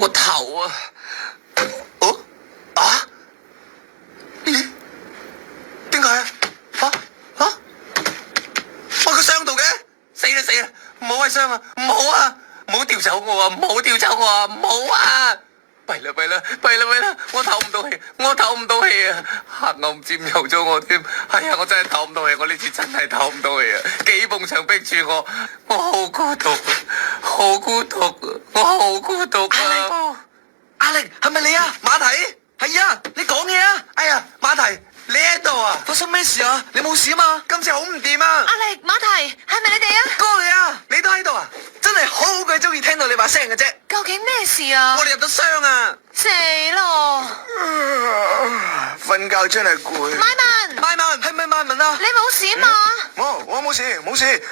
個頭啊！哦啊？咦？點解啊？我個傷到嘅，死啦死啦！唔好開傷啊！唔好啊！唔好調走我啊！唔好調走我啊！唔好啊！弊啦弊啦弊啦弊啦！我唞唔到氣，我唞唔到氣啊！黑暗佔有咗我添。係啊，我真係唞唔到氣，我呢次真係唞唔到氣啊！幾埲牆逼住我，我好孤獨，好孤獨，我好孤獨啊！阿力，係咪你啊？馬蹄，係啊，你講嘢啊！哎呀，馬蹄，你喺度啊？發生咩事啊？你冇事啊嘛？今次好唔掂啊！阿力、馬蹄，係咪你哋啊？哥你啊，你都喺度啊？真係好鬼中意聽到你把聲嘅啫。究竟咩事啊？我哋入咗箱啊！死咯！瞓覺真係攰。買文，麥文係咪萬文啊？你冇事啊嘛？我冇事冇事，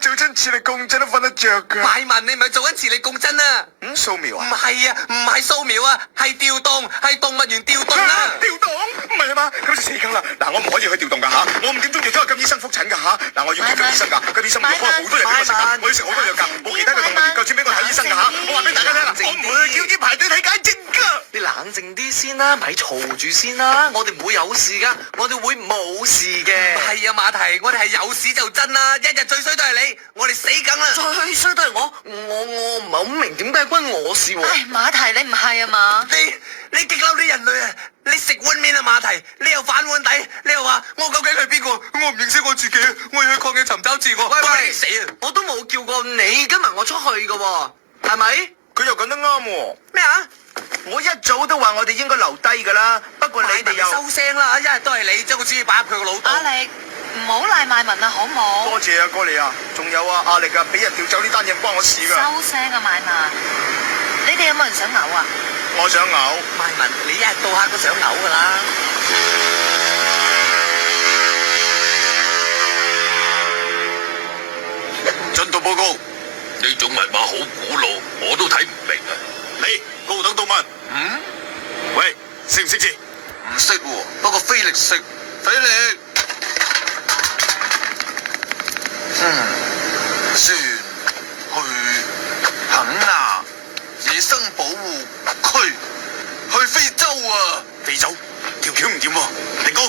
做親磁力共振都瞓得着噶。麥文，你唔係做緊磁力共振啊？掃描唔啊？係啊，唔係掃描啊，係調動，係動物園調動啊！調動？唔係啊嘛，咁就死梗啦！嗱，我唔可以去調動噶吓，我5點鐘要聽個金醫生復診噶吓。嗱，我要見金醫生噶，金醫生要開好多藥俾我食噶，我要食好多藥噶，冇其他嘅動物園夠錢俾我睇醫生噶吓。我話俾大家聽啦，我唔會叫啲排隊睇解症噶。你冷靜啲先啦，咪嘈住先啦。我哋唔會有事噶，我哋會冇事嘅。係啊，馬蹄，我哋係有事就真啦，一日最衰都係你，我哋死梗啦！最衰都係我唔係好明點解關我事喎。唉，馬蹄，你唔係啊嘛？你激嬲啲人類啊！你食碗面啊，馬蹄，你又反碗底，你又話我究竟係邊個？我唔認識我自己，我要去曠野尋找自我。喂，死啊！我都冇叫過你跟埋我出去噶喎，係咪？佢又講得啱喎。咩啊？我一早都話我哋應該留低噶啦，不過你哋又收聲啦！一日都係你將個主意擺入佢個腦度。阿力，唔好賴賣文啊，好唔好？多謝啊哥你啊，仲有啊壓力啊，俾人調走呢單嘢唔關我事噶。收聲啊，賣文！你哋有冇人想嘔啊？我想嘔。麥文，你一日到黑都想嘔噶啦！進度報告，呢種密碼好古老，我都睇唔明啊！你高等動物，喂，識唔識字？唔識喎，不過菲力識。菲力，船去肯亞野生保護區，去非洲啊！非洲條橋唔掂喎，定高。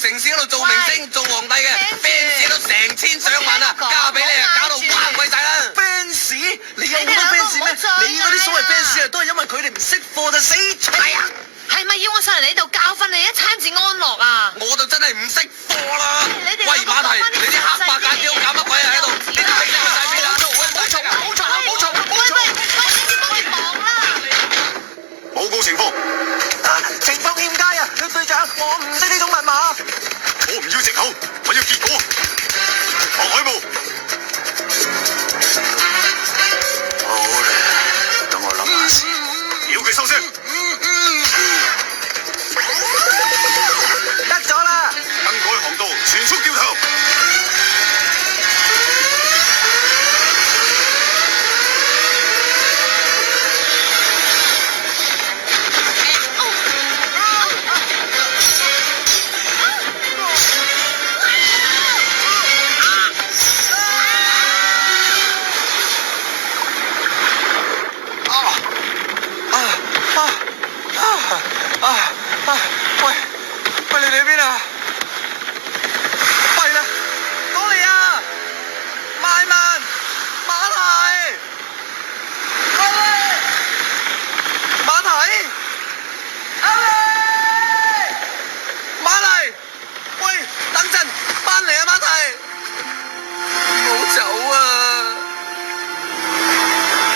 城市嗰度做明星、做皇帝嘅 fans 都成千上萬啊，交俾你啊，搞到哇貴晒啦 fans， 你有好多 fans 咩？你嗰啲所謂 fans 啊，都係因為佢哋唔識貨就死蠢啊！係咪要我上嚟你度教訓你一餐至安樂啊？我就真係唔識貨啦！你哋喂馬蹄，你啲黑白間雕搞乜鬼啊喺度？